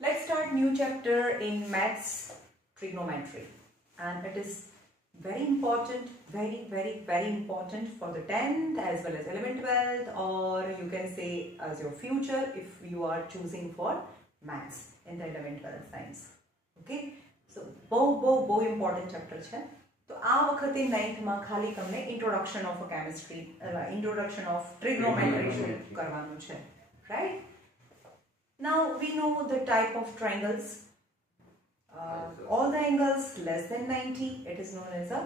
Let's start new chapter in maths, trigonometry, and it is very important, very important for the 10th as well as 11th, 12th, or you can say as your future if you are choosing for maths in the 11th, 12th science. Okay, so બહુ important chapter છે. તો આ વખતે 9th માં ખાલી તમને introduction of chemistry, introduction of trigonometry શું કરવાનું છે, right? Now we know the type of triangles. All the angles less than 90, it is known as a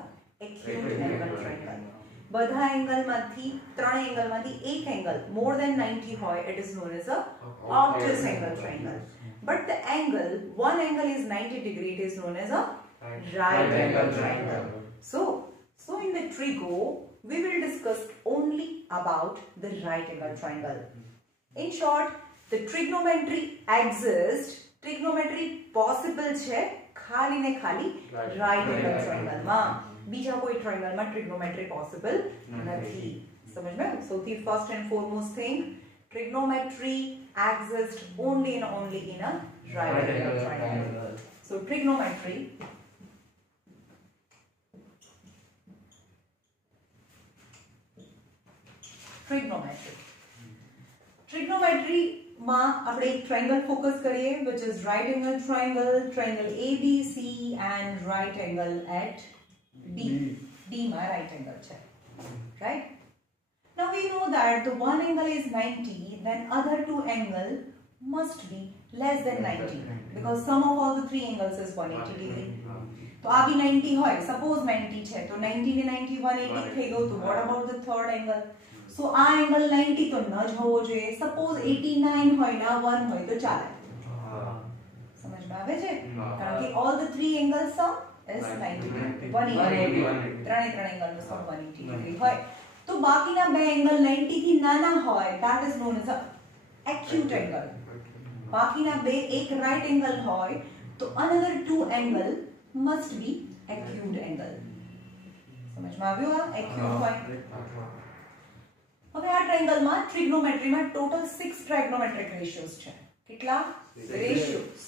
acute angle triangle. બધા એંગલ માંથી ત્રણ એંગલ માંથી એક એંગલ more than 90 હોય, it is known as a obtuse angle triangle. But the angle, one angle is 90 degree, it is known as a right angle triangle. So in the trigo, we will discuss only about the right angle triangle. In short, the trigonometry exists, trigonometry possible છે ખાલી ને ખાલી right angle triangle માં, બીજા કોઈ triangle માં trigonometry possible નથી. સમજ में? સૌથી first and foremost thing, trigonometry exists only and only in a right angle triangle. So trigonometry માં આપણે એક ટ્રાયંગલ ફોકસ કરીએ, which is right angle triangle, triangle ABC and right angle at D. D માં right angle છે, right? Now we know that the one angle is 90, then other two angle must be less than 90 because sum of all the three angles is 180 degree. तो आ भी 90 હોય, suppose 90 છે તો 90 ને 90 180 થઈ ગયું. તો what about the third angle? So આ angle 90 તો ન જ હોવો જોઈએ. suppose 89 હોય ના 1 હોય તો ચાલે. સમજમાં આવે છે? કારણ કે all the three angles sum is 90 180. ત્રણે ત્રણ angle નો sum 180 degree હોય. તો બાકીના બે angle 90 થી નાના હોય, that is known as a acute angle. બાકીના બે એક right angle હોય તો another two angle must be acute angle. સમજમાં આવ્યું? આ acute હોય. હવે આ ટ્રાયંગલ માં ટ્રિગ્નોમેટ્રી માં ટોટલ 6 ટ્રાયગ્નોમેટ્રિક રેશિયોઝ છે. કેટલા?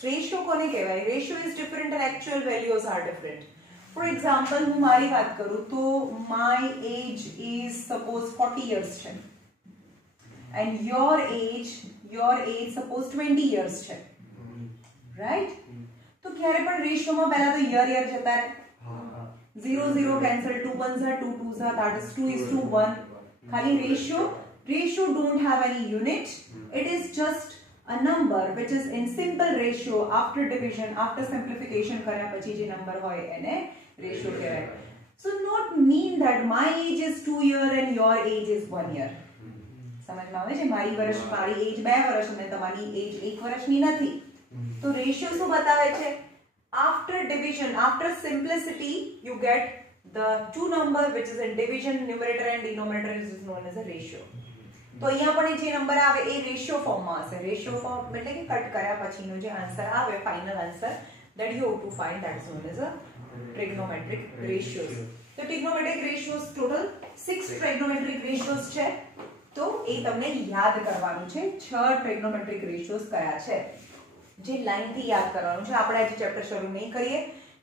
રેશિયો કોને કહેવાય? Ratio is different and actual values are different. For example હું મારી વાત કરું તો my age is suppose 40 years છે and your age suppose 20 years છે, રાઈટ? તો ક્યારે પણ રેશિયોમાં પહેલા તો યર જતા રહે. 0 0 cancel, 2 1s are 2 2s are, that is 2:1. खाली ratio don't have any unit. It is just a number which is in simple ratio after division, after simplification કર્યા પછી જે નંબર હોય એને ratio કહેવાય. So not mean that my age is 2 years and your age is 1 year. સમજમાં આવે છે? મારી age 2 વર્ષ અને તમારી age 1 વર્ષની નથી. તો ratio શું બતાવે છે? After division, after simplicity, you get the two number which is in division, numerator and denominator is known as a ratio. તો અહીંયા પણ જે નંબર આવે એ રેશિયો ફોર્મમાં હશે. રેશિયો ફોર્મ એટલે કે કટ કર્યા પછીનો જે આન્સર આવે, final answer, that you have to find, that is known as a trigonometric ratios. તો trigonometric ratios total 6 trigonometric ratios છે. તો એ તમને યાદ કરવાનું છે. 6 trigonometric ratios કયા છે જે લાઈનથી યાદ કરવાનું છે. આપણે આજે ચેપ્ટર શરૂ નહીં કરીએ,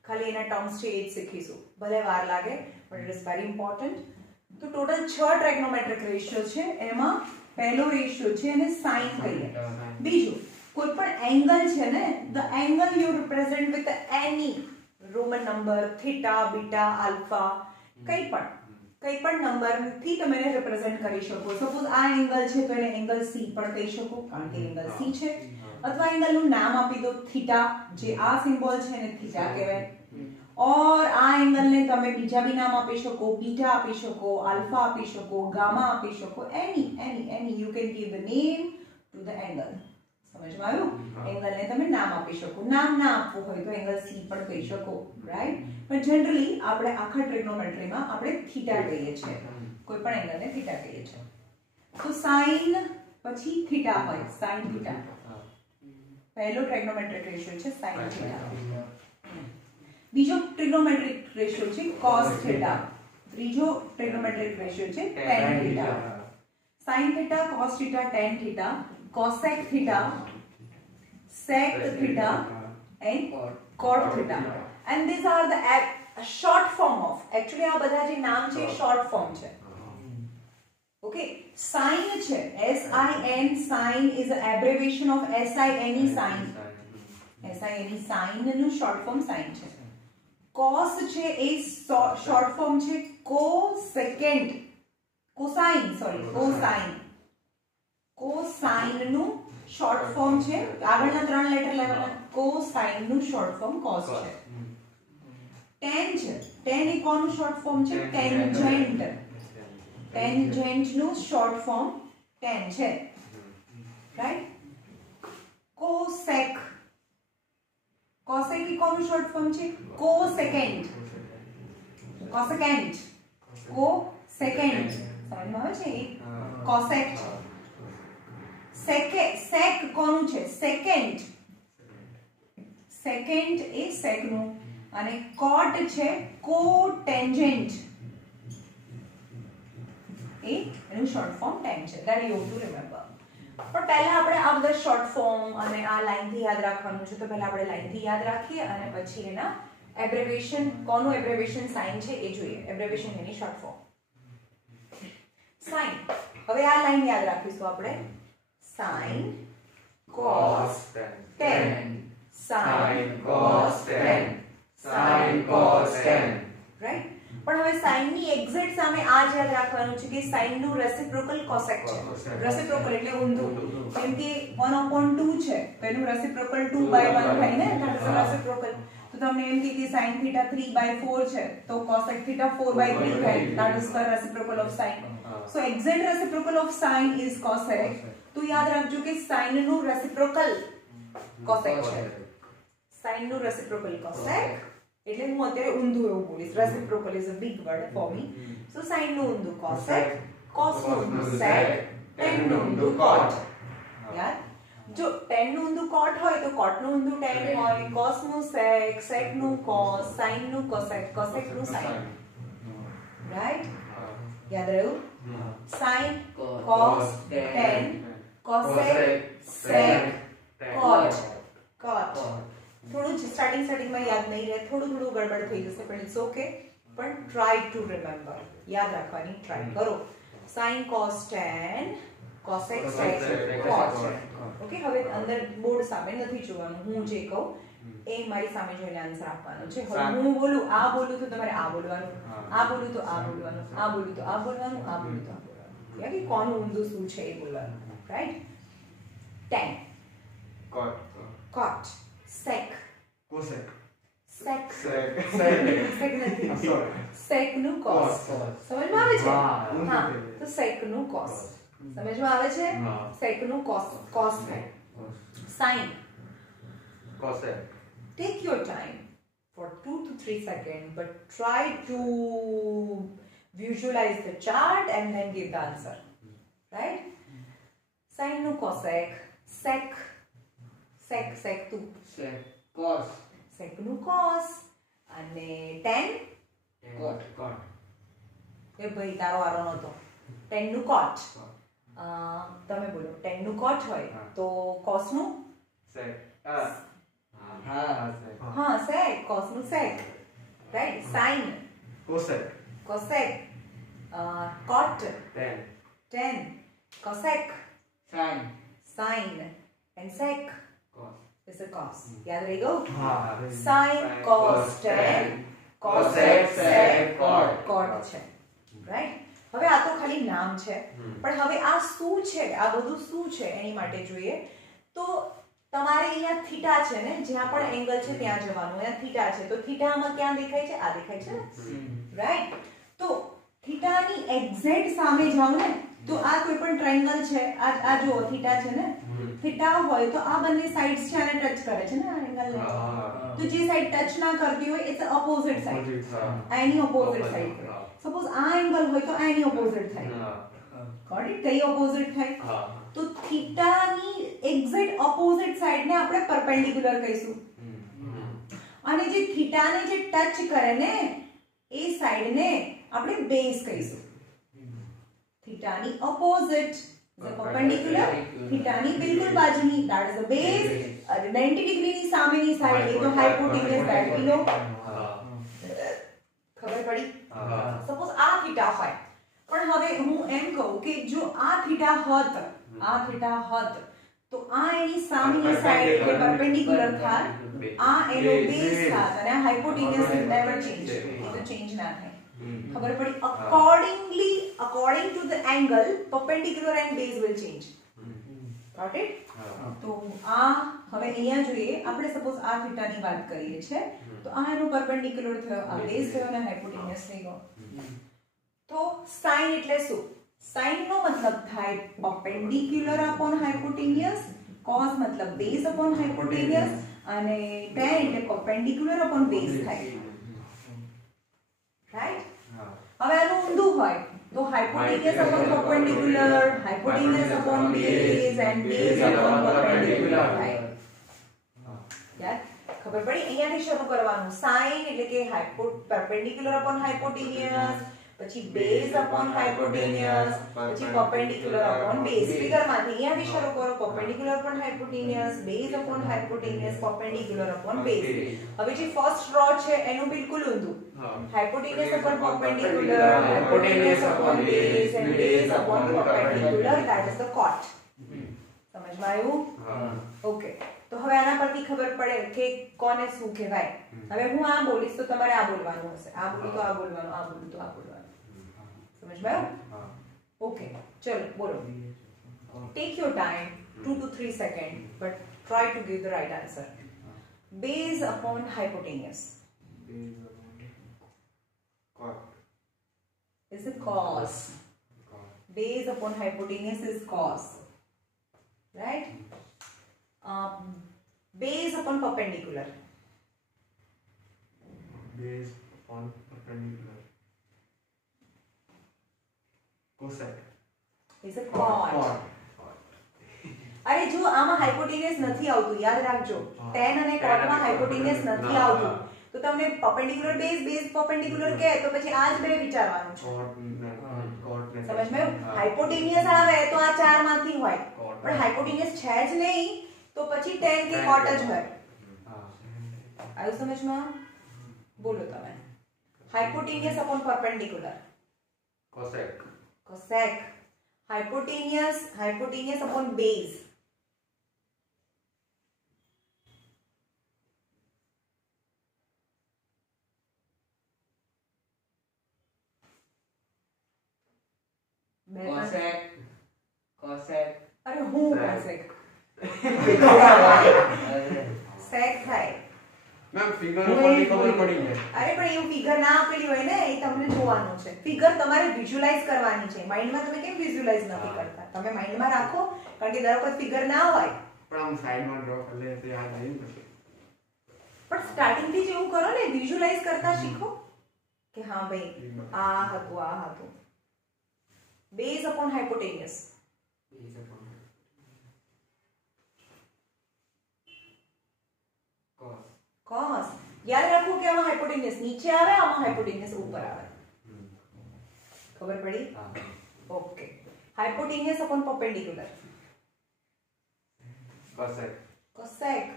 ખાલી એના ટર્મ્સ છે એ જ શીખીશું. ભલે વાર લાગે, but it is very important. તો ટોટલ 6 ટ્રાયગ્નોમેટ્રિક રેશિયો છે. એમાં પહેલો રેશિયો છે એને સાઇન કહીએ. બીજું કોઈ પણ એંગલ છે ને, the angle you represent with any roman number, theta, beta, alpha, કઈ પણ નંબર થી તમે એને રિપ્રેઝન્ટ કરી શકો. સપોઝ આ એંગલ છે તો એને એંગલ C પણ કહી શકો કારણ કે એંગલ C છે. અથવા એંગલ નું નામ આપી દો થીટા, જે આ સિમ્બોલ છે એને થીટા કહેવાય. और आ एंगल ने તમે બીજા બી નામ આપી શકો, બીટા આપી શકો, આલ્ફા આપી શકો, ગામા આપી શકો, any you can give the name to the angle. સમજમાં આવ્યું? એંગલ ને તમે નામ આપી શકો. નામ ના આપવું હોય તો એંગલ C પણ કહી શકો, રાઈટ? પણ જનરલી આપણે આખા ટ્રિગ્નોમેટ્રીમાં આપણે થીટા કહીએ છીએ. કોઈ પણ એંગલ ને થીટા કહીએ છીએ. તો સાઇન પછી થીટા હોય, સાઇન થીટા. પહેલો ટ્રિગ્નોમેટ્રિક રેશિયો છે સાઇન થીટા. બીજો ટ્રિગ્નોમેટ્રિક રેશિયો છે cos થીટા, ત્રીજો ટ્રિગ્નોમેટ્રિક રેશિયો છે tan theta. sin theta, cos theta, tan theta, cosec theta, sec theta and cot theta. And these are the short form of, actually આ બધા જે નામ છે short form છે. Okay, sin છે sin, sin is an abbreviation of sine sin. sine sin નું short form sin છે. cos છે એ short form છે cosecant, cosine, sorry, cosine. cosine નું short form છે, આગળના ત્રણ લેટર લેવાના. cosine નું short form cos છે. tan છે, tan એ કોનું short form છે? tangent. tangent નું short form tan છે, right? cosec, cosec એ કોનું short form છે? cosecant. cosecant, cosecant સમજમાં આવે છે? cosec છે. sec કોનું છે? secant. secant એ sec નું, અને cot છે cotangent, એનું શોર્ટ ફોર્મ tan છે. that you have to remember. પણ પહેલા આપણે આ બધા શોર્ટ ફોર્મ અને આ લાઈન થી યાદ રાખવાનું છે, તો પહેલા આપણે લાઈન થી યાદ રાખીએ અને પછી એના એબ્રેવિએશન, કોનું એબ્રેવિએશન સાઇન છે એ જોઈએ. એબ્રેવિએશન એની શોર્ટ ફોર્મ સાઇન. હવે આ લાઈન યાદ રાખીશું આપણે. sin cos tan, sin cos tan, sin cos tan, right? પણ હવે sin ની એક્ઝેક્ટ સામે આ જ યાદ રાખવાનું છે કે sin નું રેસિપ્રોકલ cosec છે. રેસિપ્રોકલ એટલે ઊંધું. જેમ કે 1/2 છે તો એનું રેસિપ્રોકલ 2/1 થાય ને, that is રેસિપ્રોકલ. તો તમને એમ કે sin theta 3/4 છે તો cosec theta 4/3 થાય, that is the reciprocal of sin. so exact reciprocal of sin is cosec. તો યાદ રાખજો કે sin નું રેસિપ્રોકલ cosec છે. sin નું રેસિપ્રોકલ cosec, એટલે હું અત્યારે ઊંધું એવું બોલીશ. Reciprocal is a big word for me. So sin નું ઊંધું cosec, cos નું ઊંધું sec, tan નું ઊંધું cot. યાદ? જો tan નું ઊંધું cot હોય તો cot નું ઊંધું tan હોય, cos નું sec, sec નું cos, sin નું cosec, cosec નું sin. રાઈટ? યાદ રહ્યું? sin cos tan, cosec sec cot, cot. થોડું સ્ટાર્ટિંગ માં યાદ નહીં રહે, થોડું ગડબડ થઈ જશે, પણ ઇટ્સ ઓકે. પણ ટ્રાય ટુ રિમેમ્બર, યાદ રાખવાની ટ્રાય કરો. sin cos tan, cosec sec cot. Okay, હવે અંદર બોર્ડ સામે નથી જોવાનું, હું જે કહું એ મારી સામે જોઈને આન્સર આપવાનો છે. હવે હું બોલું, આ બોલું તો તમારે આ બોલવાનું, આ બોલું તો આ બોલવાનું, આ બોલું તો આ બોલવાનું, આ બોલું તો આ બોલવાનું. યાર કે કોનું ઊંધું શું છે એ બોલવાનું. Right? tan, cot, cot, sec, cosec, sec, sec, sec નથી, sec નું cos. સમજમાં આવે છે? હા, તો sec નું cos. સમજમાં આવે છે? sec નું cos, cos થાય. sin, cosec. take your time for 2 to 3 seconds, but try to visualize the chart and then give the answer. Right? sin નું cosec, sec, sec, sec તું sec, cos, sec નું cos, અને tan cot, cot, એ ભાઈ તારો વારો નતો. tan નું cot. તમે બોલો. tan નું cot હોય તો cos નું Sec. હા sec, cos નું sec. Right? sin, Cosec. cosec, cot, Tan. tan, cosec, sin, sin, and sec cos, is a cos. યાદ રહી ગયું? हाँ. sin cos tan, cosec sec cot, cot છે. રાઈટ? હવે આ તો ખાલી નામ છે, પણ હવે આ શું છે, આ બધું શું છે એની માટે જોઈએ. તો તમારે અહીંયા થીટા છે ને, જ્યાં પણ એંગલ છે ત્યાં જવાનું. અહીંયા થીટા છે તો થીટામાં ક્યાં દેખાય છે? આ દેખાય છે ને, રાઈટ? તો થીટાની એક્ઝેક્ટ સામે જાવ ને તો આ કોઈ પણ ટ્રાયેંગલ છે, આ જો થીટા છે ને, થીટા હોય તો આ બંને સાઇડ્સ છે આને ટચ કરે છે ને, આ એંગલ ને. તો જે સાઇડ ટચ ના કરતી હોય ઇટ્સ ઓપોઝિટ સાઇડ, આ એની ઓપોઝિટ સાઇડ. સપોઝ આ એંગલ હોય તો આ એની ઓપોઝિટ થાય. Got it? કઈ ઓપોઝિટ થાય? તો થીટાની એક્ઝેક્ટ ઓપોઝિટ સાઇડને આપણે પરપેન્ડિક્યુલર કહીશું. અને જે થીટાને જે ટચ કરે ને એ સાઈડને આપણે બેઝ કહીશું. થીટાની ઓપોઝિટ પરપેન્ડિક્યુલર, થીટાની બિલકુલ બાજુની that is the base. 90 ડિગ્રીની સામેની સાઈડ એ તો હાઇપોટેન્યુસ that we know. ખબર પડી? સપોઝ આ થીટા હોય, પણ હવે હું એમ કહું કે જો આ થીટા હોત તો આ એની સામેની સાઈડ એટલે પરપેન્ડિક્યુલર થાત, આ એનો બેઝ થાત અને આ હાઇપોટેન્યુસ નેવર ચેન્જ, એ તો ચેન્જ ના થાય. ખબર પડી? According to the angle perpendicular and base will change. Got it? તો આ હવે અહીંયા જોઈએ, આપણે સપોઝ આ થીટાની વાત કરીએ છે તો આ એનો પરપેન્ડિક્યુલર થયો, આ બેઝ થયો અને હાઇપોટેન્યુસ થઈ ગયો. તો સાઇન એટલે શું? સાઇન નો મતલબ થાય perpendicular upon hypotenuse, cos મતલબ base upon hypotenuse અને tan એટલે perpendicular upon base થાય. રાઈટ? હવે આનું ઊંધું હોય તો hypotenuse upon perpendicular, hypotenuse upon base and base upon perpendicular થાય. યાર ખબર પડી? અહીંયાથી શરૂ કરવાનું. સાઇન એટલે કે perpendicular upon hypotenuse, પછી બેઝ અપોન હાઇપોટેન્યુસ, પછી perpendicular upon base. ફિગરમાંથી અહીંયાથી શરૂ કરો. perpendicular upon hypotenuse, base upon hypotenuse, perpendicular upon base. હવે જે ફર્સ્ટ રો છે એનું બિલકુલ ઊંધું. hypotenuse upon perpendicular, hypotenuse upon base and base upon perpendicular, that is the cot. સમજમાં આવ્યું? ઓકે. તો હવે આના પરથી ખબર પડે કે કોને શું કહેવાય. હવે હું આ બોલીશ તો તમારે આ બોલવાનું હશે, આ બોલું તો આ બોલવાનું, આ બોલું તો આ બોલવાનું. સમજમાં આવ્યું? ઓકે, ચલો બોલો. Take your time, 2 to 3 seconds, but try to give the right answer. Base upon hypotenuse. Is it cos? Base upon hypotenuse is cos. Right? Base upon perpendicular. Base upon perpendicular. Cosec. Is it cot? અરે જો આમાં હાઇપોટેન્યુસ નથી આવતું, યાદ રાખજો. tan અને cot માં હાઇપોટેન્યુસ નથી આવતું. તો તમને perpendicular base perpendicular કહે તો પછી આ જ બે વિચારવાનું છે. સમજમાં? હાઇપોટેન્યુસ આવે તો આ ચાર માંથી હોય, પણ હાઇપોટેન્યુસ છે જ નહીં તો પછી tan કે cot જ હોય. આવ્યું સમજમાં? બોલો તમે. હાઇપોટેન્યુસ upon perpendicular. Cosec. Cosec. Hypotenuse upon base. cosec. અરે હું cosec. sec થાય. મેમ ફિગર ઉપરથી ખબર પડી જાય. અરે પણ એવું ફિગર ના આપેલી હોય ને, એ તમને જોવાનું છે. ફિગર તમારે વિઝ્યુઅલાઇઝ કરવાની છે. માઇન્ડમાં તમે કેમ વિઝ્યુઅલાઇઝ નથી કરતા? તમે માઇન્ડમાં રાખો, કારણ કે દર વખત ફિગર ના હોય. પણ આમ સાઈડમાં ડ્રો કરી લે તો યાદ નહીં પછી. પણ સ્ટાર્ટિંગ થી જ એવું કરો ને, વિઝ્યુઅલાઇઝ કરતા શીખો કે હા ભાઈ આ હતું, આ હતું. Base upon hypotenuse. cos. યાદ રાખો કે આમાં હાઇપોટેન્યુસ નીચે આવે, આમાં હાઇપોટેન્યુસ ઉપર આવે. ખબર પડી? Okay. Hypotenuse upon perpendicular. Cosec. cosec.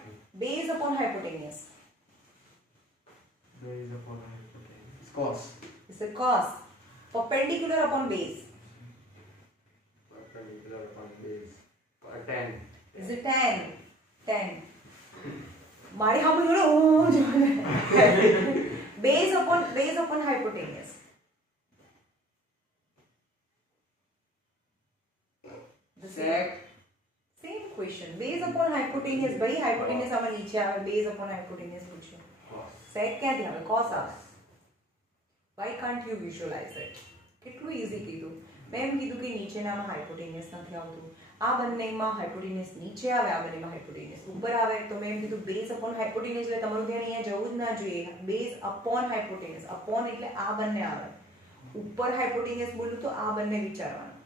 Base upon hypotenuse. Base upon hypotenuse. Cos. Is it cos? Perpendicular upon base. Perpendicular upon base. Tan. Is it tan? Tan. મારી હામે જોડે base upon hypotenuse. sec. Same question. Base upon hypotenuse. ભાઈ hypotenuse આમાં નીચે આવે, base upon hypotenuse પૂછ્યું. sec ક્યાંથી આવે? cos આવે. Why can't you visualize it? કેટલું ઈઝી કીધું. મેં એમ કીધું કે નીચેનામાં હાઇપોટેન્યુસ નથી આવતું, આ બંનેમાં હાઇપોટેન્યુસ નીચે આવે, આ બંનેમાં હાઇપોટેન્યુસ ઉપર આવે. તો મેં એમ કીધું બેઝ અપોન હાઇપોટેન્યુસ, એટલે તમારું ધ્યાન અહીંયા જવું જ ના જોઈએ. Base upon હાઇપોટેન્યુસ. અપોન એટલે આ બંને આવે. ઉપર હાઇપોટેન્યુસ બોલું તો આ બંને વિચારવાનું.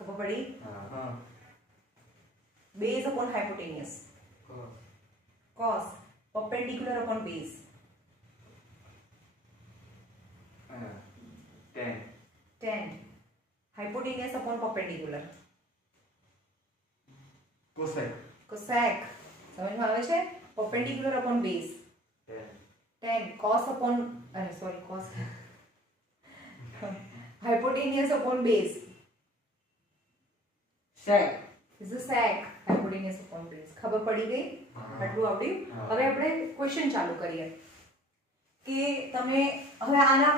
ખબર પડી? હા. Base upon hypotenuse. cos perpendicular upon base. 10. 10 hypotenuse upon perpendicular. cosec cosec સમજમાં આવે છે? perpendicular upon base. 10 cos upon cos hypotenuse upon base. Sec. This is sec hypotenuse upon base. ખબર પડી ગઈ? આટલું આવડ્યું? હવે આપણે ક્વેશ્ચન ચાલુ કરીએ કે તમે હવે આના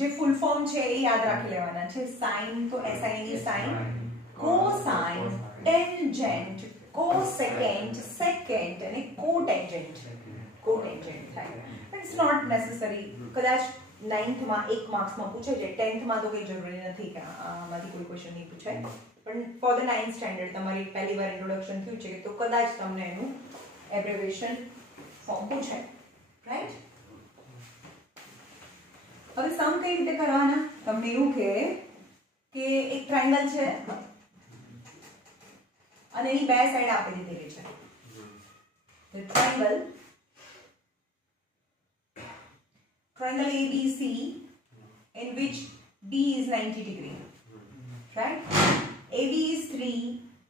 જે ફૂલ ફોર્મ છે એ યાદ રાખી લેવાના છે. સાઇન તો sin ની sine, cosine, tangent, cosecant, secant અને કોટેન્જન્ટ. કોટેન્જન્ટ થાય. But it's not necessary. કદાચ 9th માં 1 માર્ક્સ માં પૂછે છે, 10th માં તો કઈ જરૂરી નથી કે આમાંથી કોઈ ક્વેશ્ચન નહીં પૂછાય. પણ ફોર ધ 9th સ્ટાન્ડર્ડ તમારી પહેલી વાર ઇન્ટ્રોડક્શન થયું છે તો કદાચ તમને એનું એબ્રેવિએશન ફોર્મ પૂછે. રાઈટ? હવે સમ કઈ રીતે કરવાના? તમને એવું કે એક ટ્રાયેંગલ છે અને એની બે સાઈડ આપી દીધેલી છે. The triangle ABC in which B is 90 degree. Right? AB is 3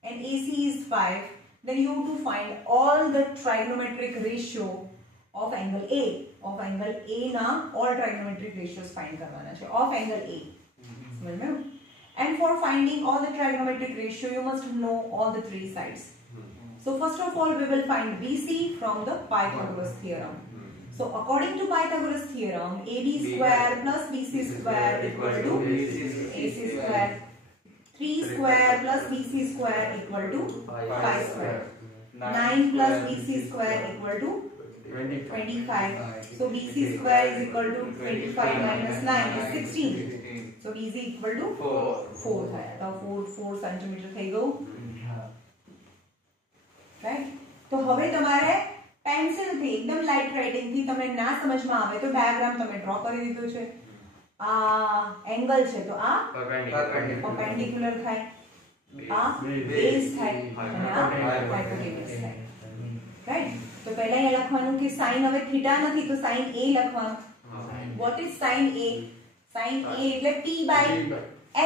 and AC is 5. Then you have to find all the trigonometric ratio of angle A. Of angle A na all trigonometric ratios find karwana hai. Of angle A. समझ में? And for finding all the trigonometric ratio, you must know all the three sides. So first of all, we will find BC from the Pythagoras theorem. So according to Pythagoras theorem, AB square plus BC square equal to AC square. 3 square plus BC square equal to 5 square. 9 plus BC square equal to 25. So BC square is equal to 25 minus 9 is 16. So BC equal to 4 થાય. તો 4 centimetre થઈ ગયું. Right? તો હવે તમારે pencil થી એકદમ light writing થી તમને ના સમજમાં આવે તો ડાયાગ્રામ તમે ડ્રો કરી દીધો છે. આ એંગલ છે તો આ પરપેન્ડિક્યુલર થાય, આ બેઝ થાય અને આ હાઇપોટેન્યુસ થાય. રાઈટ? તો પહેલા એ લખવાનું કે sin હવે થીટા નથી તો sin a લખવાનું. What is sin a? sin a એટલે p by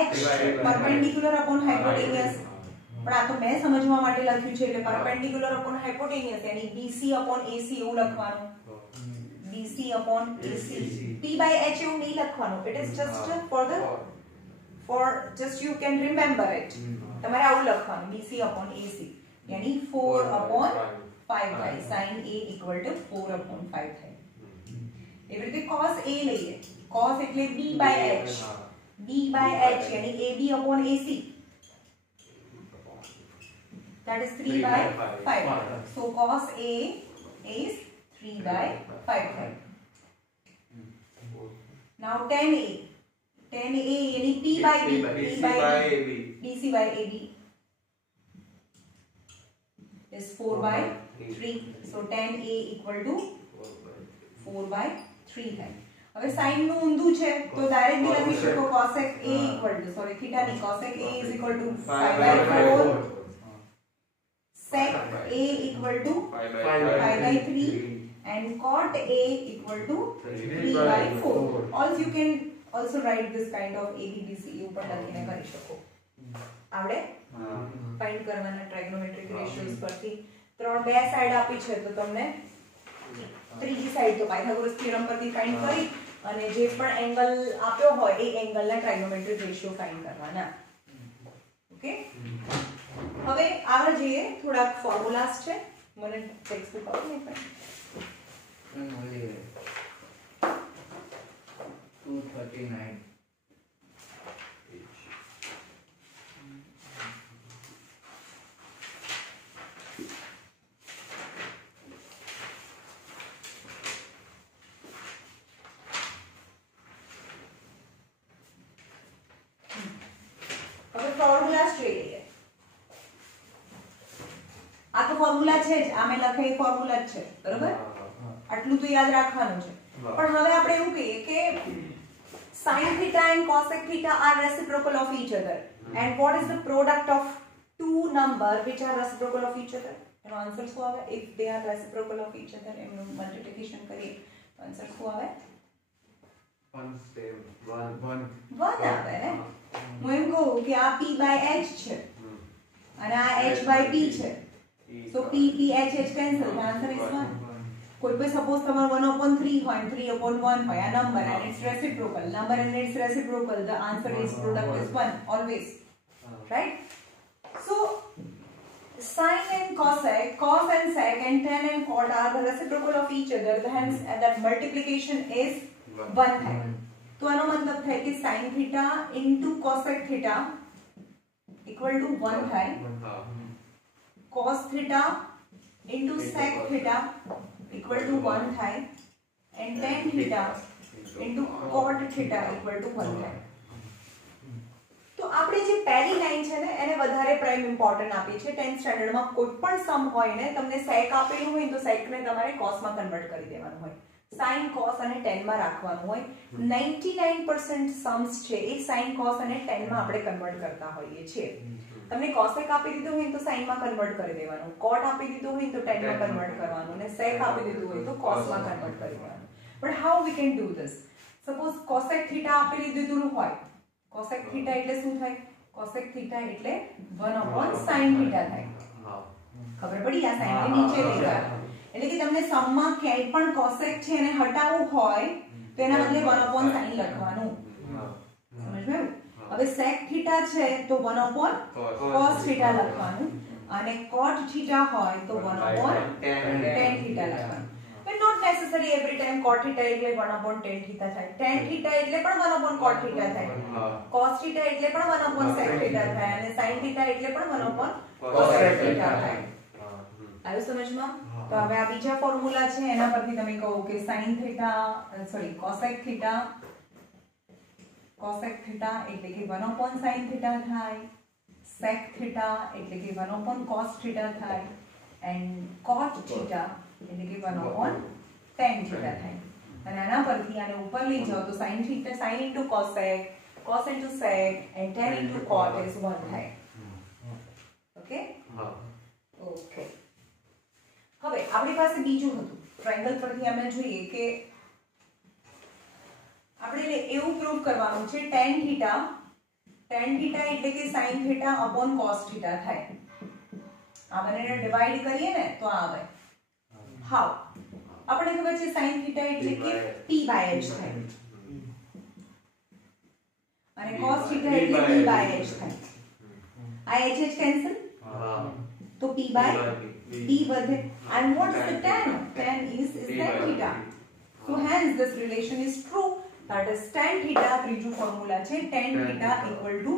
h perpendicular upon hypotenuse. પણ આ તો મેં સમજવા માટે લખ્યું છે એટલે perpendicular upon hypotenuse यानी BC upon AC એવું લખવાનું. BC upon AC. P by H એવું નહીં લખવાનું. It is just for just you can remember it. તમારે આવું લખવાનું BC upon AC यानी 4 upon 5 થાય. sin A equal to 4 upon 5 થાય. એવી રીતે cos A લઈએ. cos એટલે B by H. B by H यानी AB upon AC. That is 3 by 5. So cos A is 3 by 5. Now tan A. Tan A यानी P by B. BC by AB is 4 by 3. So tan A equal to 4 by 3 है. હવે sin નું ઊંધું છે તો directly લખી શકો cosec A equal to theta ની cosec A is equal to 5 by 4. sec A equal to 5 by 3 and cot A equal to 3 by 4. Also you can also write this kind of ABBC ઉપર લખીને કરી શકો. આવડે? Find કરવાના ટ્રાઇગોનોમેટ્રિક રેશિયોઝ પરથી. બે side આપી છે તો તમને ત્રીજી સાઈડ તો પાયથાગોરસ થિયરમ પરથી ફાઇન્ડ કરી અને જે પણ એંગલ આપ્યો હોય એ એંગલના ટ્રાઇગોનોમેટ્રિક રેશિયો ફાઇન્ડ કરવાના. ઓકે? હવે આગળ જઈએ. થોડાક ફોર્મ્યુલાસ છે. મને ટેક્સ્ટ બુક આપો ને ફ્રેન્ડ. 239. હવે ફોર્મ્યુલાસ જોઈ લઈએ. આ તો ફોર્મ્યુલા છે જ. આ મેં લખેલી ફોર્મ્યુલા જ છે. બરોબર? આટલું તો યાદ રાખવાનું છે. પણ હવે આપણે એવું કહીએ કે sin theta and cosec theta are reciprocal of each other. And what is the product of two number which are reciprocal of each other? એનો આન્સર શું આવે? If they are reciprocal of each other એનું multiplication કરીએ તો answer શું આવે? 1 same 1 1 આવે ને. હું એમ કહું કે આ p by h છે અને આ h by p છે, so p p h h cancel, the answer is 1. કોઈ પણ સપોઝ તમારો 1/3 હોય 3/1 હોય આ number and its reciprocal number and its reciprocal, the answer is product is 1 always, right? So sin and cosec, cos and sec and tan and cot are the reciprocal of each other, hence that multiplication is 1 થાય. તો આનો મતલબ થાય કે sin theta into cosec theta equal to 1 થાય, cos theta into sec theta equal to 1 થાય and tan theta into cot theta equal to 1 થાય. તો આપણે જે પહેલી લાઈન છે ને એને વધારે પ્રાઇમ ઇમ્પોર્ટન્ટ આપી છે. 10th સ્ટાન્ડર્ડમાં કોઈ પણ સમ હોય ને તમને sec આપેલું હોય તો sec ને તમારે cos માં કન્વર્ટ કરી દેવાનું હોય, sin cos અને tan માં રાખવાનું હોય. 99% સમ્સ છે એ sin cos અને tan માં આપણે કન્વર્ટ કરતા હોઈએ છીએ. તમને cosec આપી દીધું હોય તો sin માં કન્વર્ટ કરી દેવાનું, cot આપી દીધું હોય તો tan માં કન્વર્ટ કરવાનું અને sec આપી દીધું હોય તો cos માં કન્વર્ટ કરી દેવાનું. But how we can do this? Suppose cosec theta આપી દીધું હોય, cosec થીટા એટલે શું થાય? cosec થીટા એટલે 1/sin થીટા થાય. ખબર પડી? આ sin ને નીચે લઈ ગયા એટલે કે તમને સમમાં ક્યાંય પણ cosec છે એને હટાવવું હોય તો એના બદલે 1/sin લખવાનું. સમજ્યું? હવે sec થીટા છે તો 1/cos થીટા લખવાનું અને cot થીટા હોય તો 1/tan થીટા લખવાનું. But not necessary every time cot theta એટલે 1/tan theta થાય, tan theta એટલે પણ 1/cot theta થાય, cos theta એટલે પણ 1/sec theta થાય અને sin theta એટલે પણ 1/cosec theta થાય. આવ્યું સમજમાં? તો હવે આ બીજા ફોર્મ્યુલા છે એના પરથી તમે કહો કે sin theta cosec theta એટલે કે 1/sin theta થાય, sec theta એટલે કે 1/cos theta થાય and cot theta એટલે કે 1/tan theta થાય. અને આના પરથી આને ઉપર લઈ જાઓ તો sin theta sin into cosec, cos into sec and tan into cot is 1 થાય. Okay okay. હવે આપણી પાસે બીજું હતું ટ્રાયેંગલ પરથી આપણે જોઈએ કે આપણે એવું પ્રૂવ કરવાનું છે tan theta એટલે કે sin theta upon cos theta થાય. આ બંનેને ડિવાઇડ કરીએ ને તો આ આવે. હાઉ? આપણે ખબર છે sin theta એટલે કે p by h થાય અને cos theta એટલે p by h થાય. આ h કેન્સલ તો p by d વધે. And what is the tan? Tan is tan theta. So hence this relation is true. That is tan theta, ત્રીજું formula છે, tan theta equal to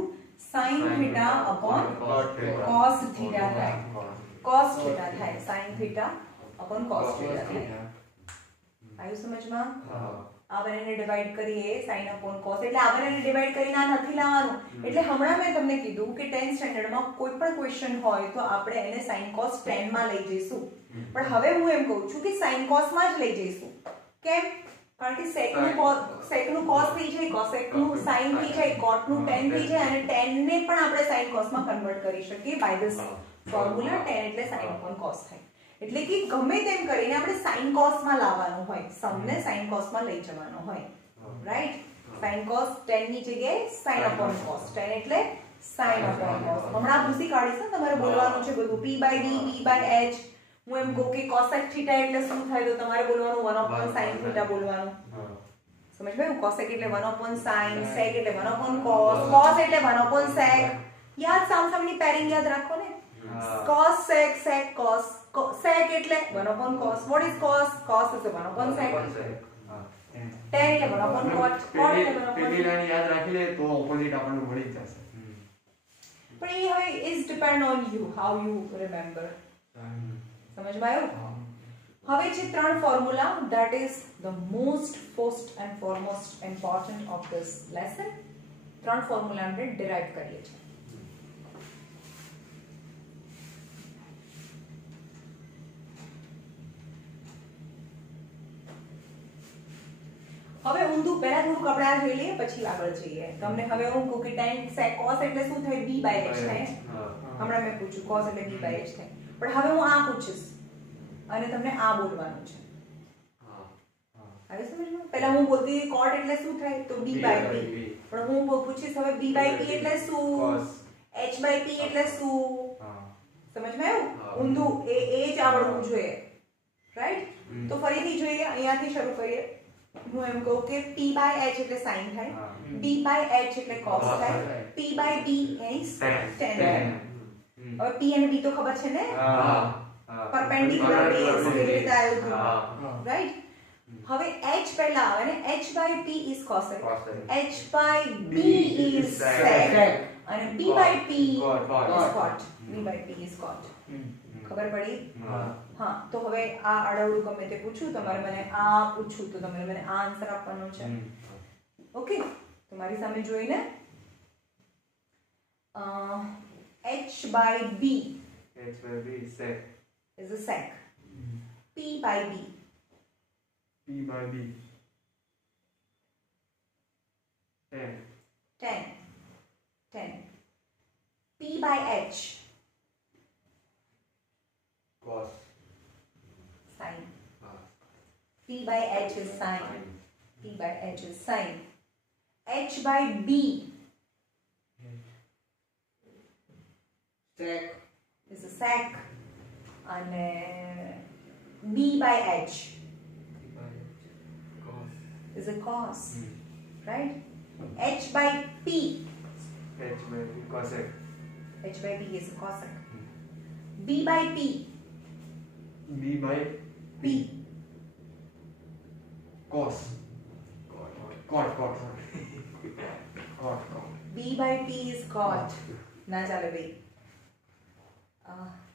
sin theta upon cos theta થાય. cos theta થાય, sin theta upon cos theta થાય. આવ્યું સમજમાં? આ બંનેને divide કરીએ sin upon cos એટલે આ બંનેને ડિવાઇડ કરીને આ નથી લાવવાનું. એટલે હમણાં મેં તમને કીધું કે 10th સ્ટાન્ડર્ડમાં કોઈ પણ ક્વેશ્ચન હોય તો આપણે એને sin cos tan માં લઈ જઈશું. પણ હવે હું એમ કહું છું કે sin cos માં જ લઈ જઈશું. કેમ? કારણ કે sec નું cos થઈ જાય, cosec નું sin થઈ જાય, cot નું tan થઈ જાય અને tan ને પણ આપણે sin cos માં કન્વર્ટ કરી શકીએ બાય ધીસ ફોર્મ્યુલા. tan એટલે sin upon cos થાય. એટલે કે ગમે તેમ કરીને આપણે sin cos માં લાવવાનું હોય, સમને sin cos માં લઈ જવાનો હોય, રાઈટ? sin cos tan ની જગ્યાએ sin upon cos, tan એટલે sin upon cos. હમણાં ભૂસી કાઢીશ ને, તમારે બોલવાનું છે બધું p by d, p by h. હું એમ કહું કે cosec theta એટલે શું થાય તો તમારે બોલવાનું 1/sin theta બોલવાનું. સમજ ભાઈ? cosec એટલે 1/sin, sec એટલે 1/cos, cos એટલે 1/sec. યાદ સામસામની પેરિંગ યાદ રાખો ને. cos sec, sec cos, sec એટલે 1/cos. what is cos? Cos is 1/sec. tan એટલે 1/cot, cot એટલે 1/. પેલી લાઈન યાદ રાખી લે તો ઓપોઝિટ આપણને મળી જશે. પણ એ હવે is depend on you how you remember. સમજમાં આવ્યું? હવે છે ત્રણ formula that is the most first and foremost important of this lesson. ત્રણ ફોર્મ્યુલા આપણે ડિરાઇવ કરીએ છીએ. હવે ઊંધું પહેલા થોડુંક આપણે આ જોઈ લઈએ પછી આગળ જઈએ. તમને હવે હું કહું કે tan sec cos એટલે શું થાય? b by h થાય. હમણાં મેં પૂછ્યું cos એટલે b by h થાય. પણ હવે હું આ પૂછીશ અને તમને આ બોલવાનું છે. હવે સમજમાં? પહેલા હું બોલતી cot એટલે શું થાય તો b by p, પણ હું પૂછીશ હવે b by p એટલે શું, h by p એટલે શું. સમજમાં આવ્યું? ઊંધું એ જ આવડવું જોઈએ, રાઈટ? તો ફરીથી જોઈએ, અહીંયાથી શરૂ કરીએ. હું એમ કહું કે p by h એટલે sin થાય, b by h એટલે cos થાય, p by b any tan થાય. હવે p અને b તો ખબર છે ને, પરપેન્ડિક્યુલર બેઝ કેવી રીતે આવ્યું હતું, રાઈટ? હવે h પહેલા આવે ને, h by p is cosec, h by b is sec અને b by p is cot, b by p is cot. ખબર પડી? હા. તો હવે આ અડવડું ગમે તે પૂછું, તમારે મને આ પૂછું તો તમારે મને આ આન્સર આપવાનો છે. ઓકે, તમારી સામે જોઈને h by b sec is a sec, p by b tan, p by h cos, sin, p by h is sin, p by h is sin, h by b sec is a sec અને b by h is a cos, right? h by p cosec, h by b is a cosec, b by p p cos, cot, b by p is cot. ના ચાલે ભાઈ.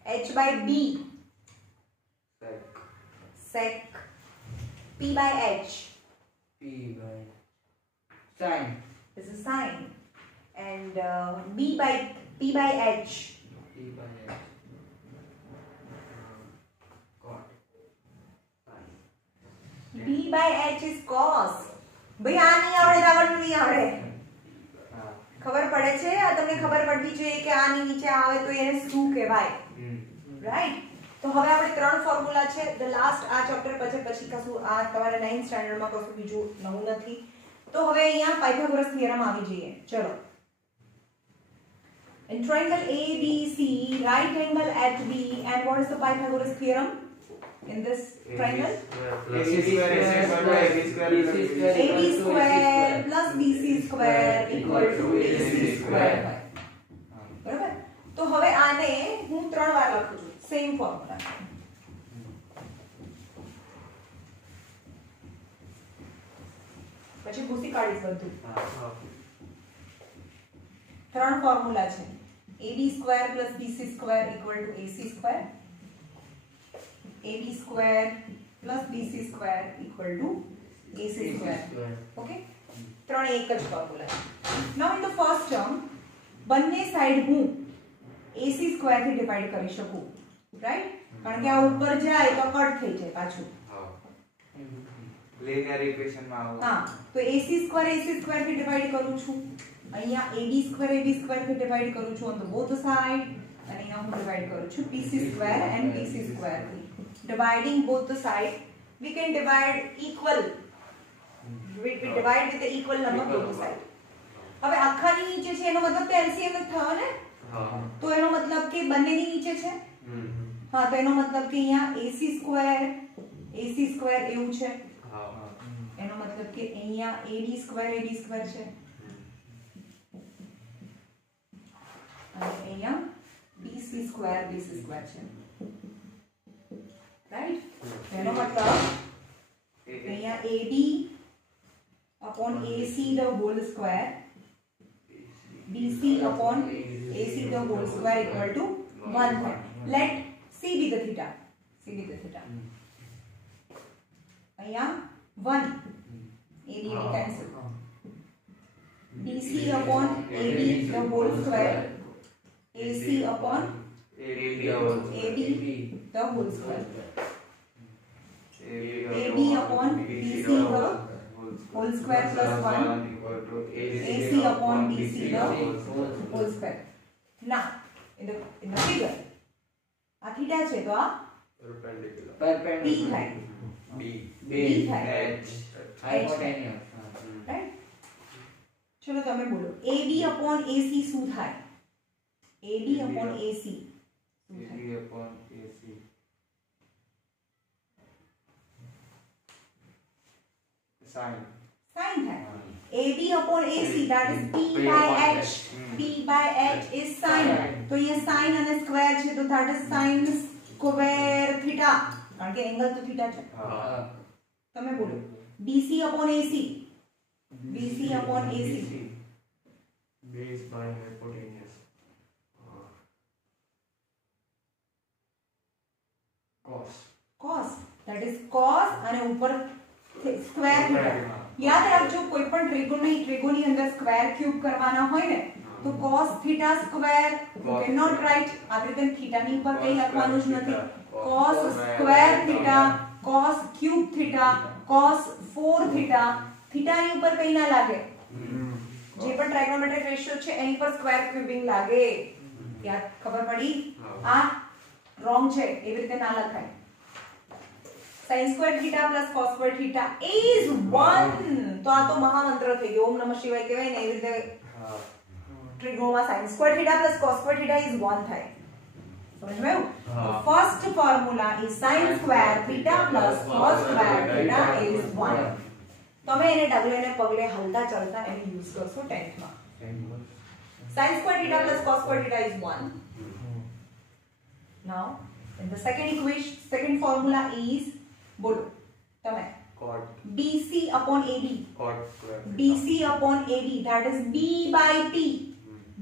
h by b sec, p by h p by sin is a sin and p by h p by h cot b by h is cos. ભાઈ આ નહીં આવડે, આગળનું નહીં આવડે. ખબર પડે છે? આ તમને ખબર પડવી જોઈએ કે આની નીચે આવે તો એને શું કહેવાય, રાઈટ? તો હવે આપણે ત્રણ ફોર્મ્યુલા છે. ધ લાસ્ટ આ ચેપ્ટર પછી કશું આ તમારે 9th સ્ટાન્ડર્ડમાં કશું બીજું નવું નથી. તો હવે અહીંયા પાયથાગોરસ થિયરમ આવી જઈએ. ચલો. In triangle ABC, right angle at B, and what is the Pythagoras theorem in this triangle? AB square plus BC square equal to AC square. બરાબર? તો હવે આને હું ત્રણ વાર લખું છું, સેમ ફોર્મ્યુલા. પછી ભૂસી કાઢીશ બધું. ત્રણ ફોર્મ્યુલા છે. AB square plus BC square equal to AC square. AB square plus BC square equal to AC square. Okay? ત્રણ એક જ ફોર્મ્યુલા છે. Now in the first term, બંને સાઈડ હું AC square થી ડિવાઇડ કરી શકું, રાઈટ? કારણ કે આ ઉપર જાય તો કટ થઈ જાય પાછું. લિનિયર ઇક્વેશન માં આવો. હા, તો AC square થી ડિવાઇડ કરું છું. અહીંયા AB square થી ડિવાઇડ કરું છું on the both side અને અહીંયા હું ડિવાઇડ કરું છું BC square and BC square થી. Dividing both the side, we can divide equal. We divide with the equal number both the side. હવે આખાની નીચે છે એનો મતલબ તો LCM જ થયો ને? હા. તો એનો મતલબ કે બંનેની નીચે છે. હા, તો એનો મતલબ કે અહીંયા AC square એવું છે. હા. એનો મતલબ કે અહીંયા AD square છે. અને અહીંયા BC square છે. રાઈટ? એનો મતલબ અહીંયા AD upon AC the whole square, BC upon AC the whole square equal to 1 है. Let C be the theta. અહીંયા 1 AD cancel. BC upon AD the whole square, AC upon AD the whole square, AB upon BC the whole square plus 1, AC upon BC the whole square. Now in the figure, આ theta છે તો આ perpendicular p perpendicular થાય b b થાય h hypotenuse right ચલો તમે બોલો AB upon AC શું થાય AB upon AC શું થાય AB upon AC sin sin થાય AB upon AC that is P by H P by H is sin તો ये sin અને સ્ક્વેર છે તો that is sin square theta કારણ કે એંગલ તો થીટા છે તમે બોલો BC upon AC BC upon AC base by hypotenuse cos cos that is cos અને ઉપર સ્ક્વેર થીટા યાદ રાખજો કોઈ પણ ત્રિકોણની અંદર સ્ક્વેર ક્યુબ કરવાના હોય ને તો cos theta square you can not write આ રીતે થીટા ની ઉપર કઈ લખવાનું જ નથી cos square theta cos cube theta cos 4 theta theta ની ઉપર કઈ ના લાગે જે પણ ટ્રાયગોનોમેટ્રિક રેશિયો છે એની પર સ્ક્વેર ક્યુબિંગ લાગે યાદ ખબર પડી આ રોંગ છે એવી રીતે ના લખાય sin square theta plus cos square theta is 1 તો આ તો મહામંત્ર થઈ ગયો ઓમ નમઃ શિવાય કહેવાય ને એવી રીતે ત્રિકોણમાં sin square theta plus cos square theta is 1 થાય સમજ में first formula is sin square theta plus cos square theta is 1 તમે એને ડગલે ને પગલે હલતા ચલતા એને યુઝ કરશો 10th માં sin square theta plus cos square theta is 1 now in the second formula is बोलो તમે cot BC upon AB cot square BC upon AB that is B by P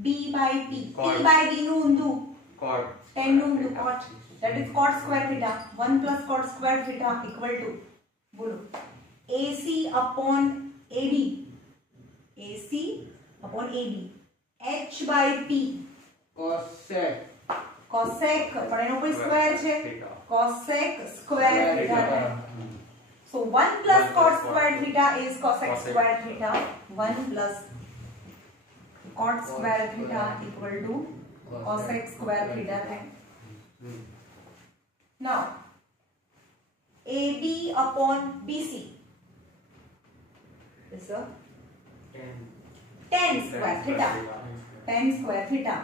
B by P P by B નું ઊંધું cot 10 નું ઊંધું cot that is cot square theta 1 plus cot square theta equal to બોલો AC upon AB AC upon AB H by P cosec cosec પણ એનો કોઈ square છે cosec square theta so 1 plus cot square theta is cosec square theta 1 plus cot square theta equal to cosec square theta now AB upon BC is a 10 square theta 10 square theta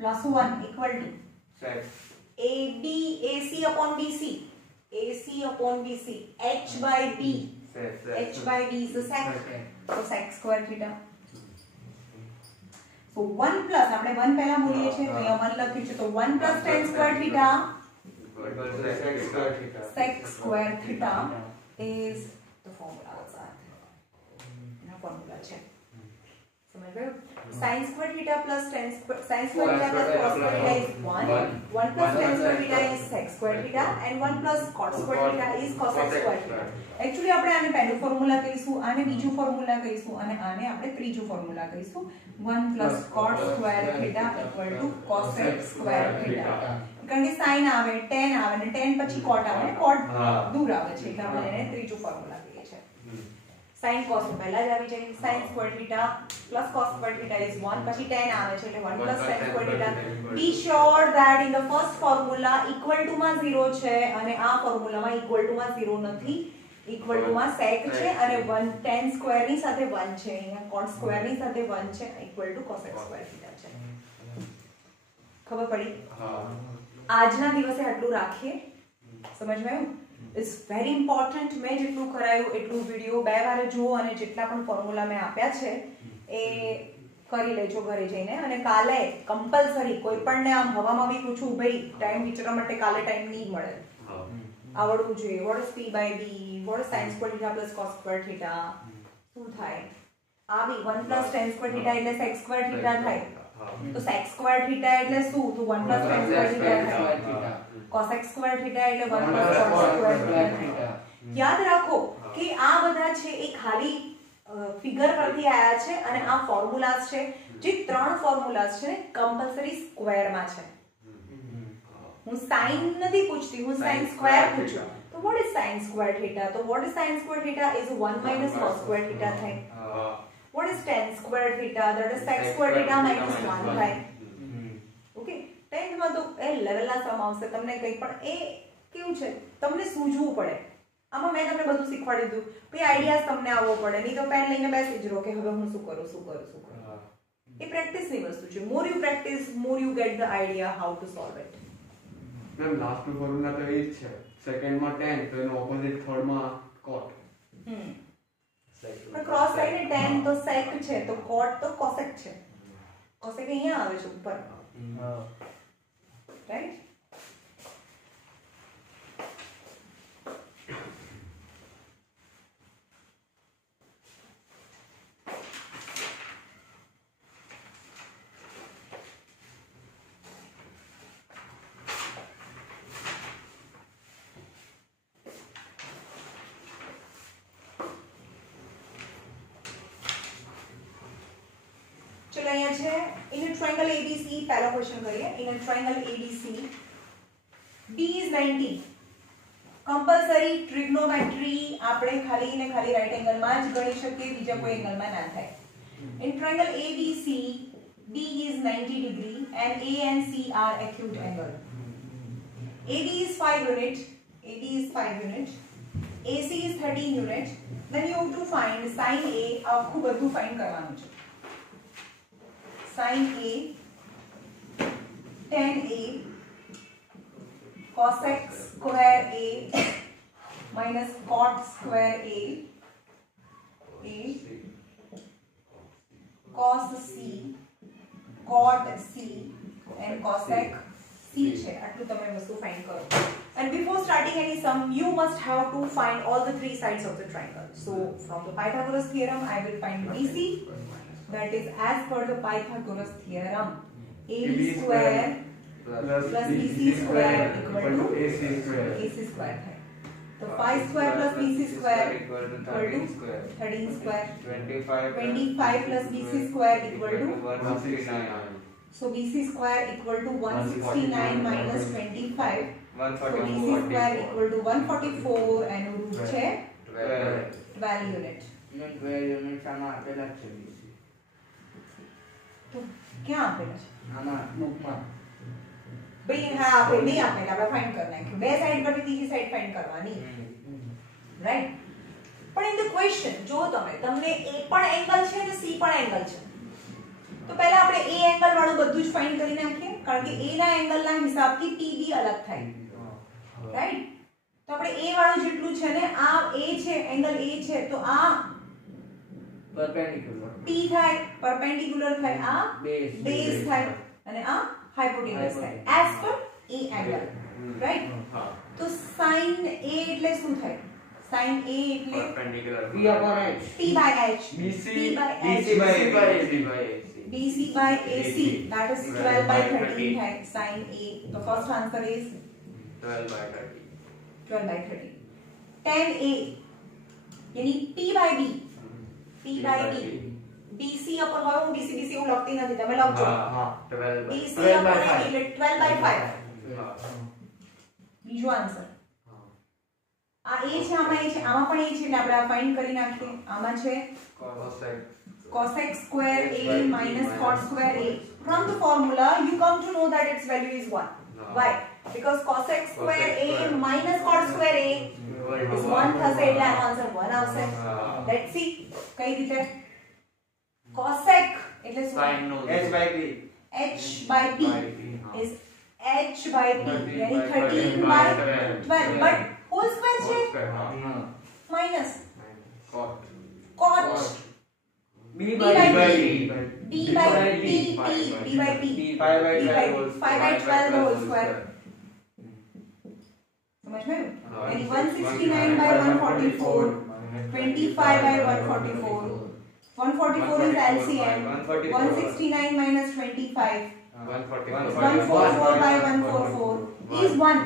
plus 1 equal to sec AB AC upon BC AC upon BC H by B sec H by B is a sec so sec square theta so 1 plus આપણે 1 પહેલા બોલીએ છે તો અહીંયા 1 લખ્યું છે તો 1 plus tan square theta sec square theta sec square theta is the formula એનો ફોર્મ્યુલા છે समझ गए sin square theta plus tan square sin square theta plus cos square theta is 1 1 plus tan square theta is sec square theta and 1 plus cot square theta is cosec square theta actually આપણે આને પહેલું formula કહીશું આને બીજું formula કહીશું અને આને આપણે ત્રીજું ફોર્મ્યુલા કહીશું 1 plus cot square theta equal to cosec square theta કારણ કે sin આવે tan આવે ને tan પછી cot આવે ને cot દૂર આવે છે એટલે આપણે એને ત્રીજું ફોર્મ્યુલા કહીએ છીએ sin cos તો પહેલા જ આવી જાય sin square theta plus cos square theta is 1 પછી tan આવે છે એટલે 1 plus tan square theta be sure that in the first formula equal to માં 0 છે અને આ ફોર્મ્યુલામાં equal to માં 0 નથી equal to માં sec છે અને 1 tan square ની સાથે 1 છે અહીંયા cot square ની સાથે 1 છે equal to cosec square theta છે ખબર પડી આજના દિવસે આટલું રાખીએ સમજ માં આવ્યું इट्स वेरी इंपॉर्टंट मैं જેટલું કરાયું એટલું વિડિયો બે વાર જુઓ અને જેટલા પણ ફોર્મ્યુલા મેં આપ્યા છે એ કરી લેજો ઘરે જઈને અને કાલે કમ્પલસરી કોઈ પણ ને આમ હવામાં બી પૂછું ભાઈ ટાઈમ વિચારવા માટે કાલે ટાઈમ નહીં મળે આવડવું જોઈએ what is p by b what is sin square theta plus cos square theta શું થાય આ બી 1 plus tan square theta એટલે sec square theta થાય તો sec square theta એટલે શું તો 1 plus tan square theta થાય cosec square theta એટલે 1 plus cot square theta યાદ રાખો કે આ બધા છે એ ખાલી ફિગર પરથી આયા છે અને આ ફોર્મ્યુલાસ છે જે ત્રણ ફોર્મ્યુલાસ છે ને કમ્પલસરી સ્ક્વેર માં છે હું sin નથી પૂછતી હું sin સ્ક્વેર પૂછું તો what is sin square theta તો what is sin square theta is 1 minus cos square theta થાય what is tan square theta that is sec square theta minus 1 થાય okay 10th માં તો એ લેવલના સમ આવશે તમને કંઈ પણ એ કેવું છે તમને સૂઝવું પડે આમાં મેં તમને બધું શીખવાડી દીધું પછી આઈડિયાઝ તમને આવવો પડે નહીં તો પેન લઈને બેસી જ રહો કે હવે હું શું કરું એ પ્રેક્ટિસની વસ્તુ છે મોર you practice more you get the idea how to solve it ma'am last formula તો એ જ છે સેકન્ડ માં 10 તો એનો ઓપોઝિટ થર્ડ માં cot પણ ક્રોસ સાઈડ 10 તો sec છે તો cot તો cosec છે cosec અહીંયા આવે છે ઉપર રાઈટ चलो અહીંયા છે in a triangle ABC પહેલો ક્વેશ્ચન કરીએ in a triangle ABC B is 90 compulsory trigonometry આપણે ખાલી ને ખાલી રાઈટ એંગલમાં જ ગણી શકીએ બીજા કોઈ એંગલમાં ના થાય in triangle ABC B is 90 degree and A and C are acute angle AB is 5 unit AC is 13 unit then you have to find sin A આખું બધું ફાઇન્ડ કરવાનું છે sin A tan A cosec square A minus cot square A cos C cot C and cosec C છે આટલું તમે વસ્તુ find કરો and before starting any sum you must have to find all the three sides of the triangle so from the Pythagoras theorem I will find BC that is as per the Pythagoras theorem AB square plus BC square equal to AC square है तो 5 square plus BC square equal to 13 square 25 plus BC square equal to 169 so BC square equal to 169 minus 25 so BC square equal to 144 and root છે 12 unit ને 12 unit આમાં આપેલા છે તો ક્યાં આપેલા છે આમાં બુકમાં ભાઈ હા આપે નહીં આપેલા આપણે ફાઇન્ડ કરી નાખ્યું બે સાઈડ પરથી ત્રીજી સાઈડ ફાઇન્ડ કરવાની રાઈટ પણ ઇન ધ ક્વેશ્ચન જો તમને A પણ એંગલ છે અને C પણ એંગલ છે તો પહેલા આપણે A એંગલ વાળું બધું જ ફાઇન્ડ કરી નાખીએ કારણ કે A ના એંગલના હિસાબથી PB અલગ થાય રાઈટ તો આપણે A વાળું જેટલું છે ને આ A છે એંગલ A છે તો આ પરપેન્ડિક્યુલર P થાય પરપેન્ડિક્યુલર થાય આ બેઝ થાય અને આ હાઇપોટેન્યુસ થાય as per A angle right તો sin A એટલે શું થાય sin A એટલે perpendicular P upon H P by H BC by BC H by BC by AC that is 12 by 13 है sin A the first answer is 12 by 30 tan A यानी P by B BC अपन હવે હું BC હું લખતી નથી તમે લખજો હા 12 by BC अपन એટલે 12 by 5 બીજો આન્સર આ A છે આમાં A છે આમાં પણ A છે એટલે આપણે આ ફાઇન્ડ કરી નાખીએ આમાં છે cosec square A minus cot square A from the formula you come to know that its value is 1 why because cosec square A minus cot square A is 1 થશે એટલે આનો આન્સર 1 આવશે let's see કઈ રીતે cosec એટલે શું H by B h by b is h by b यानी 13 by 12 but whole square છે minus cot B by B b by b b by b 5 by 12 whole square समझ में यानी 169 by 144 25 by 144 144 is LCM 169 minus 25 144 by 144 is 1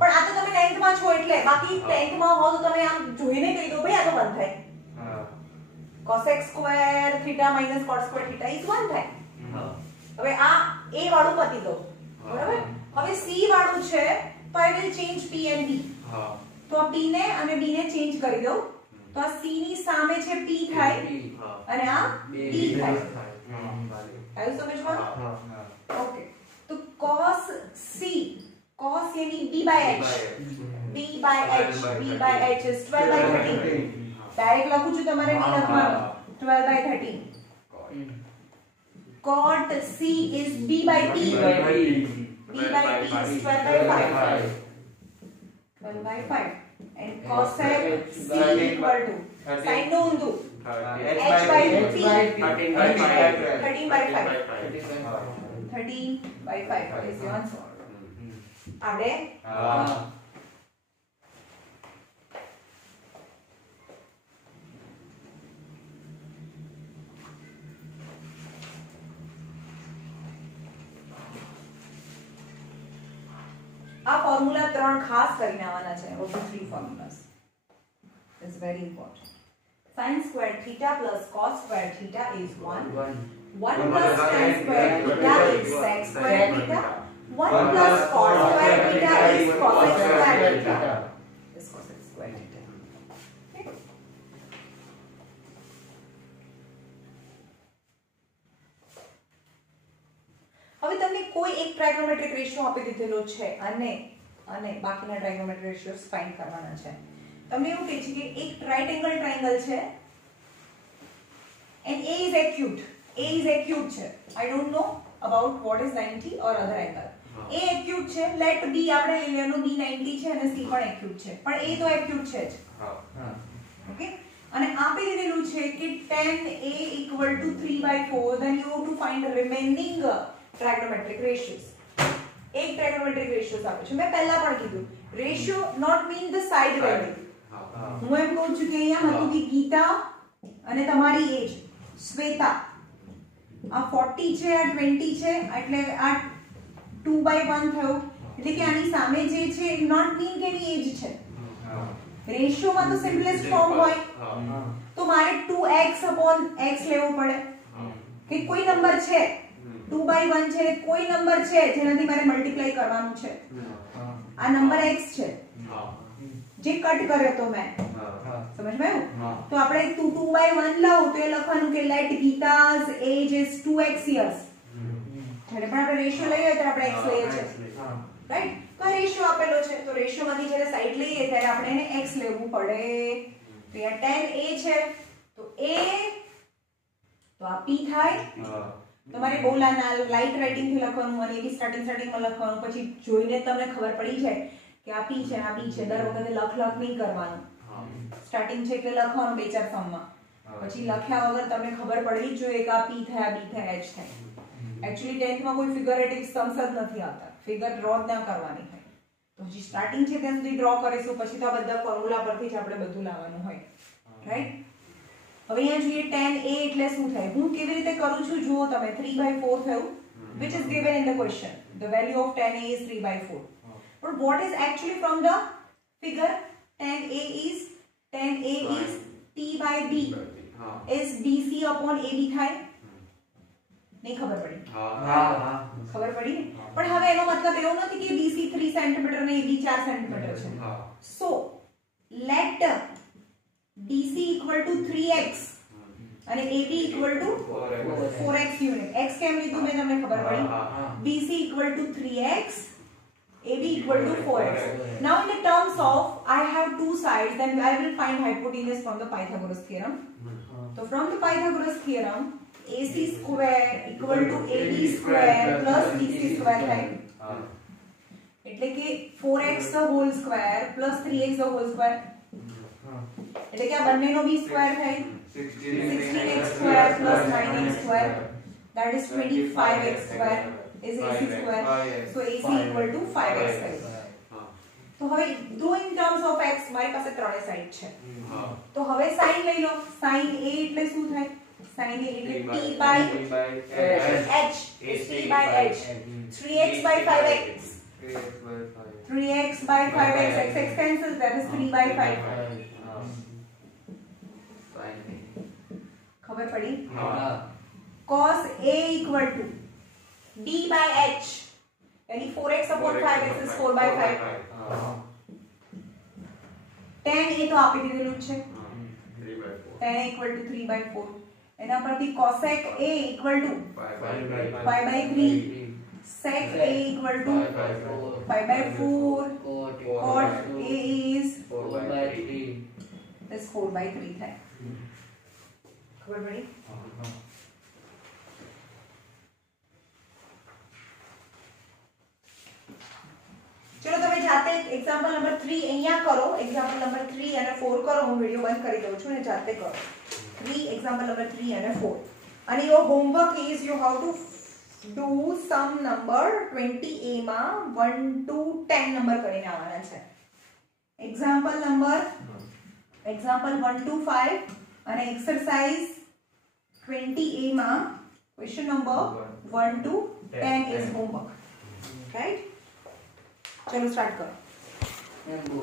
પણ આ તો તમે 9th માં છો એટલે બાકી 10th માં હો તો તમે આમ જોઈને કહી દો ભાઈ આ તો 1 થાય cosec square theta minus cot square theta is 1 થાય હવે આ A વાળું પતી દો બરાબર હવે C વાળું છે તો I will change P and B તો આ P ને અને B ને ચેન્જ કરી દો તો આ C ની સામે છે P થાય અને આ B થાય આવ્યું સમજમાં ઓકે તો cos cos c, cos यानी b by h, b by h, b by h is 12 by 13. Direct લખું છું તમારે નહીં લખવાનું. 12 by 13. Cot c is b by t. b by t is 12 by 5. 12 by 5. And cosec c equal to sin નો ઊંધું h by t 13 by 5. 13 by 5 is the answer. આવડે? આ formula 3 ખાસ કરીને આવવાના છે. Okay, 3 formulas is very important. Sin squared theta plus cos squared theta is 1. 1 plus tan squared theta is sec squared theta. 1 plus cos squared theta is cosec squared theta. Is cosec squared theta. Okay. હવે તમને કોઈ એક ટ્રાઇગોમેટ્રિક ratio આપી દીધેલો છે અને બાકીના ટ્રાઇગોમેટ્રિક રેશિયોસ find કરવાના છે. તમને એવું કહે છે કે એક રાઇટ એંગલ ટ્રાયેંગલ છે and A is acute. A is acute છે. I don't know about what is 90 or other angle. A acute છે. Let B આપણે લઈ લેવાનું B 90 છે અને C પણ acute છે. પણ A તો acute છે જ. Okay? અને આપી દીધેલું છે કે tan A equal to 3/4, then you have to find the remaining trigonometric ratios. એક trigonometric ratios આપે છે. મેં પહેલા પણ કીધું ratio not mean the side value. હું એમ કહું છું કે અહીંયા હતું કે ગીતા અને તમારી એજ શ્વેતા આ 40 છે આ 20 છે એટલે આ 2/1 થયો એટલે કે આની સામે જે છે not mean કે એની એજ છે. રેશિયો માં તો સિમ્પલેસ્ટ ફોર્મ હોય તો મારે 2x upon x લેવું પડે કે કોઈ નંબર છે 2/1 છે કોઈ નંબર છે જેનાથી મારે મલ્ટીપ્લાય કરવાનું છે. આ નંબર x છે જે કટ કર્યો તો મેં સમજ માં આવ્યું. તો આપણે 2/1 લાવો તો એ લખવાનું કે let Gita's age is 2x years. જ્યારે પણ આપણે રેશિયો લઈએ ત્યારે આપણે x લઈએ છે રાઈટ. તો રેશિયો આપેલો છે તો રેશિયો માંથી જ્યારે સાઈડ લઈએ ત્યારે આપણે એને x લેવું પડે. તો આ tan a છે તો a તો આ p થાય. તમારે બહુ લાઇટ રાઇટિંગ થી લખવાનું અને એવી સ્ટાર્ટિંગમાં લખવાનું પછી જોઈને તમને ખબર પડી જાય કે આ p છે આ b છે. દર વખતે લખ નહીં કરવાનું. સ્ટાર્ટિંગ છે એટલે લખવાનું બે ચાર ફોર્મમાં પછી લખ્યા વગર તમને ખબર પડવી જ જોઈએ કે આ p થાય આ b થાય h થાય. એક્ચ્યુઅલી 10th માં કોઈ ફિગરેટિવ સમ્સ જ નથી આવતા. ફિગર ડ્રો જ ના કરવાની થાય. તો જે સ્ટાર્ટિંગ છે ત્યાં સુધી ડ્રો કરીશું પછી તો આ બધા ફોર્મ્યુલા પરથી જ આપણે બધું લાવવાનું હોય રાઈટ. હવે અહીંયા જોઈએ tan a એટલે શું થાય. હું કેવી રીતે કરું છું જુઓ તમે. 3/4 થયું which is given in the question. The value of tan a is 3/4. But what is actually from the figure? tan a is t by b is bc upon ab થાય. નહીં ખબર પડી? ખબર પડી ને. પણ હવે એનો મતલબ એવો નથી કે bc 3 cm અને ab 4 cm છે. So let bc equal to 3x અને ab equal to 4x unit. x કેમ લીધું મેં તમને ખબર પડી. bc equal to 3x, ab equal to 4x. Now in the terms of I have two sides, then I will find hypotenuse from the Pythagoras theorem. So from the Pythagoras theorem ac square equal to ab square plus bc square થાય. એટલે કે 4x the whole square plus 3x the whole square. એટલે કે આ બંનેનો b square થાય 16x square plus 9x square, that is 25x square is ac square. So ac equal to 5x થાય. તો હવે do in terms of x મારી પાસે ત્રણે સાઈડ છે. તો હવે sin લઈ લો. sin a એટલે શું થાય? sin a એટલે t by h is t by h. 3x by 5x 3x by 5x x cancels, that is 3 by 5. ખબર પડી? cos a equal to d by h यानी 4x upon 5x is 4 by 5. tan a તો આપી દીધેલું છે tan a equal to 3 by 4. એના પરથી cosec a equal to 5 by 3. sec A equal to 5/4 cot A is 4/3 this 4/3 થાય ખબર પડી ચલો તમે જાતે એક્ઝામ્પલ નંબર 3 અહીંયા કરો એક્ઝામ્પલ નંબર 3 અને 4 કરો હું વિડિયો બંધ કરી દઉં છું અને જાતે કરો 3 એક્ઝામ્પલ નંબર 3 અને 4 અને your homework is you have to do some number 20a માં 1 to 10 નંબર કરીને આવવાના છે એક્ઝામ્પલ 1 to 5 અને એક્સરસાઇઝ 20a માં question number 1 to 10 is homework right चलो स्टार्ट करो buku